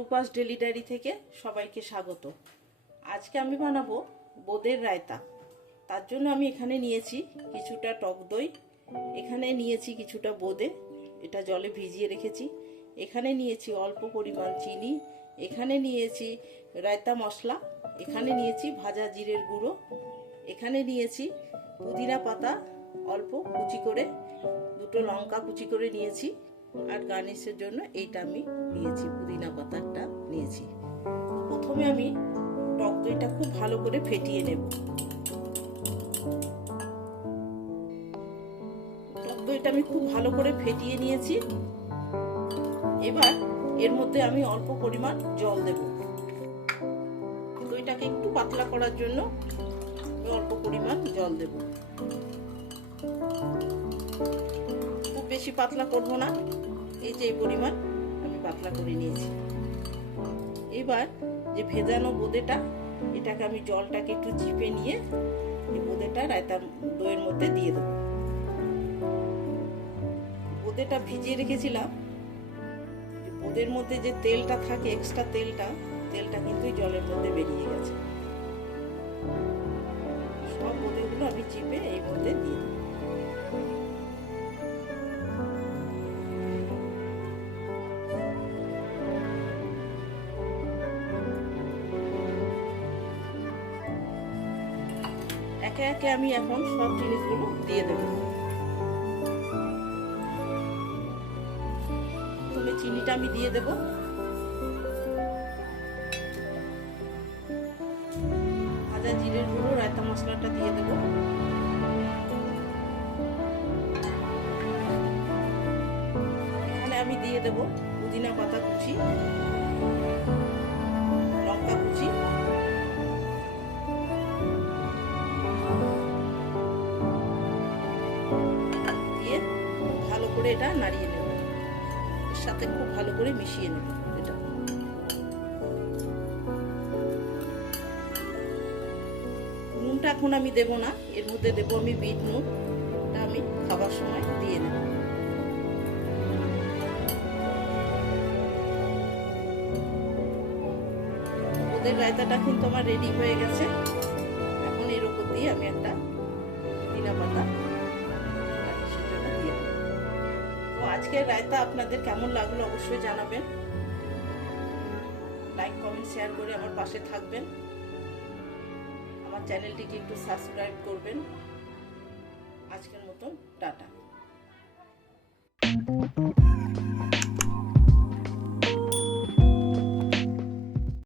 Rupa's daily diary থেকে সবাইকে স্বাগত। আজকে আমি বানাবো বোঁদের রায়তা। তার জন্য আমি এখানে নিয়েছি কিছুটা টক দই, এখানে নিয়েছি কিছুটা বোঁদে, এটা জলে ভিজিয়ে রেখেছি, এখানে নিয়েছি অল্প পরিমাণ চিনি, এখানে নিয়েছি রায়তা মশলা, এখানে নিয়েছি ভাজা জিরের গুঁড়ো, এখানে নিয়েছি পুদিনা পাতা অল্প কুচি করে, দুটো লঙ্কা কুচি করে নিয়েছি, আর গার্নিশের জন্য এইটা আমি নিয়েছি পুদিনা পাতা একটা নিয়েছি। প্রথমে আমি টক দইটা খুব ভালো করে ফেটিয়ে নেব। টক দইটা আমি খুব ভালো করে ফেটিয়ে নিয়েছি। এবার এর মধ্যে আমি অল্প পরিমাণ জল দেব। দইটাকে একটু পাতলা করার জন্য অল্প পরিমাণ জল দেব। খুব বেশি পাতলা করব না, এই যে এই পরিমাণ আমি পাতলা করে নিয়েছি। এবার যে ভেজানো বোঁদেটা, এটাকে আমি জলটাকে একটু চিপে নিয়ে এই বোঁদেটা রায়তার দইয়ের মধ্যে দিয়ে দেবো। বোঁদেটা ভিজিয়ে রেখেছিলাম, বোঁদের মধ্যে যে তেলটা থাকে, এক্সট্রা তেলটা কিন্তু জলের মধ্যে বেরিয়ে গেছে। সব বোঁদেগুলো আমি চিপে এই মধ্যে দিয়ে দেবো। একে একে আমি এখন সব জিনিসগুলো দিয়ে দেবো। প্রথমে চিনিটা আমি দিয়ে দেবো, ভাজা জিরের গুঁড়ো, রায়তা মশলাটা দিয়ে দেবো, এখানে আমি দিয়ে দেবো পুদিনা পাতা কুচি, লঙ্কা কুচি, দিয়ে ভালো করে এটা নাড়িয়ে নেব, এর সাথে খুব ভালো করে মিশিয়ে নেব। এটা নুনটা এখন আমি দেব না, এর মধ্যে দেবো আমি বিট নুন, এটা আমি খাবার সময় দিয়ে নেব। ওদের রায়তাটা কিন্তু আমার রেডি হয়ে গেছে। এখন এর উপর দিয়ে আমি একটা পুদিনা পাতা সেজন্য দিয়ে দেবো। তো আজকের রায়তা আপনাদের কেমন লাগলো অবশ্যই জানাবেন, লাইক কমেন্ট শেয়ার করে আমার পাশে থাকবেন, আমার চ্যানেলটিকে একটু সাবস্ক্রাইব করবেন। আজকের মতন টাটা।